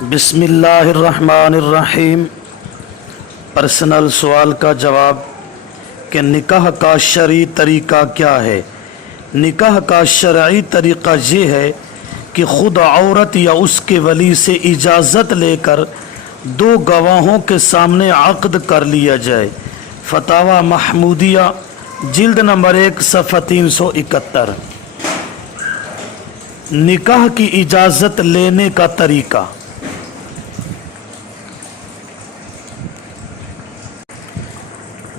بسم اللہ الرحمن الرحیم۔ پرسنل سوال کا جواب کہ نکاح کا شرعی طریقہ کیا ہے؟ نکاح کا شرعی طریقہ یہ ہے کہ خود عورت یا اس کے ولی سے اجازت لے کر دو گواہوں کے سامنے عقد کر لیا جائے۔ فتاوی محمودیہ جلد نمبر 1 صفحہ 371۔ نکاح کی اجازت لینے کا طریقہ: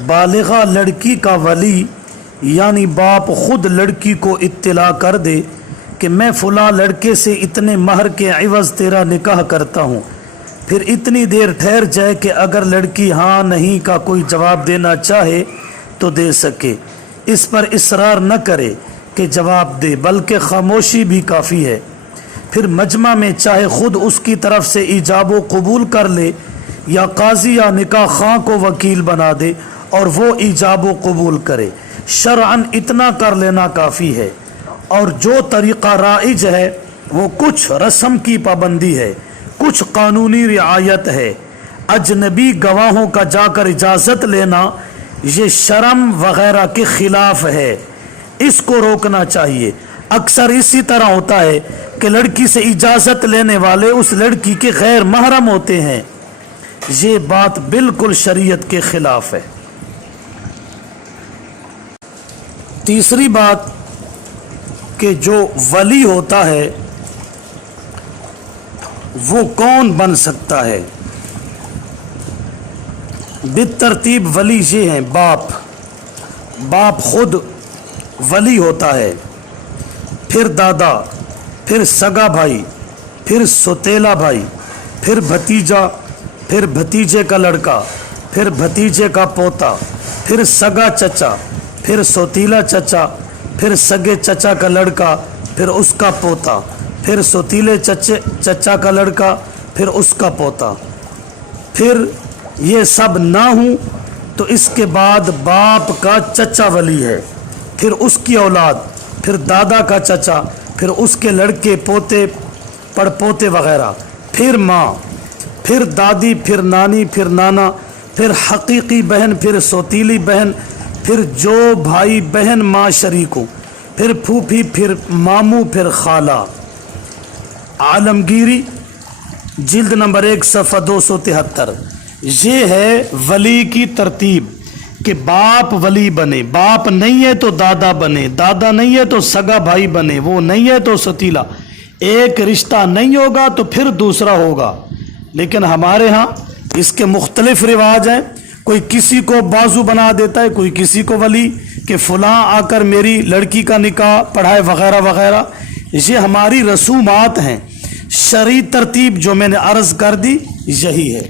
بالغہ لڑکی کا ولی یعنی باپ خود لڑکی کو اطلاع کر دے کہ میں فلاں لڑکے سے اتنے مہر کے عوض تیرا نکاح کرتا ہوں، پھر اتنی دیر ٹھہر جائے کہ اگر لڑکی ہاں نہیں کا کوئی جواب دینا چاہے تو دے سکے۔ اس پر اصرار نہ کرے کہ جواب دے، بلکہ خاموشی بھی کافی ہے۔ پھر مجمع میں چاہے خود اس کی طرف سے ایجاب و قبول کر لے یا قاضی یا نکاح خواں کو وکیل بنا دے اور وہ ایجاب و قبول کرے۔ شرعاً اتنا کر لینا کافی ہے، اور جو طریقہ رائج ہے وہ کچھ رسم کی پابندی ہے، کچھ قانونی رعایت ہے۔ اجنبی گواہوں کا جا کر اجازت لینا یہ شرم وغیرہ کے خلاف ہے، اس کو روکنا چاہیے۔ اکثر اسی طرح ہوتا ہے کہ لڑکی سے اجازت لینے والے اس لڑکی کے غیر محرم ہوتے ہیں، یہ بات بالکل شریعت کے خلاف ہے۔ تیسری بات کہ جو ولی ہوتا ہے وہ کون بن سکتا ہے؟ بالترتیب ولی یہ ہیں: باپ خود ولی ہوتا ہے، پھر دادا، پھر سگا بھائی، پھر سوتیلا بھائی، پھر بھتیجا، پھر بھتیجے کا لڑکا، پھر بھتیجے کا پوتا، پھر سگا چچا، پھر سوتیلا چچا، پھر سگے چچا کا لڑکا، پھر اس کا پوتا، پھر سوتیلے چچا کا لڑکا، پھر اس کا پوتا۔ پھر یہ سب نہ ہوں تو اس کے بعد باپ کا چچا ولی ہے، پھر اس کی اولاد، پھر دادا کا چچا، پھر اس کے لڑکے، پوتے، پڑپوتے وغیرہ، پھر ماں، پھر دادی، پھر نانی، پھر نانا، پھر حقیقی بہن، پھر سوتیلی بہن، پھر جو بھائی بہن ماں شریک ہو، پھر پھوپھی، پھر ماموں، پھر خالہ۔ عالمگیری جلد نمبر 1 صفحہ 273۔ یہ ہے ولی کی ترتیب کہ باپ ولی بنے، باپ نہیں ہے تو دادا بنے، دادا نہیں ہے تو سگا بھائی بنے، وہ نہیں ہے تو سوتیلا۔ ایک رشتہ نہیں ہوگا تو پھر دوسرا ہوگا، لیکن ہمارے ہاں اس کے مختلف رواج ہیں۔ کوئی کسی کو بازو بنا دیتا ہے، کوئی کسی کو ولی، کہ فلاں آ کر میری لڑکی کا نکاح پڑھائے وغیرہ وغیرہ۔ یہ ہماری رسومات ہیں۔ شرعی ترتیب جو میں نے عرض کر دی یہی ہے۔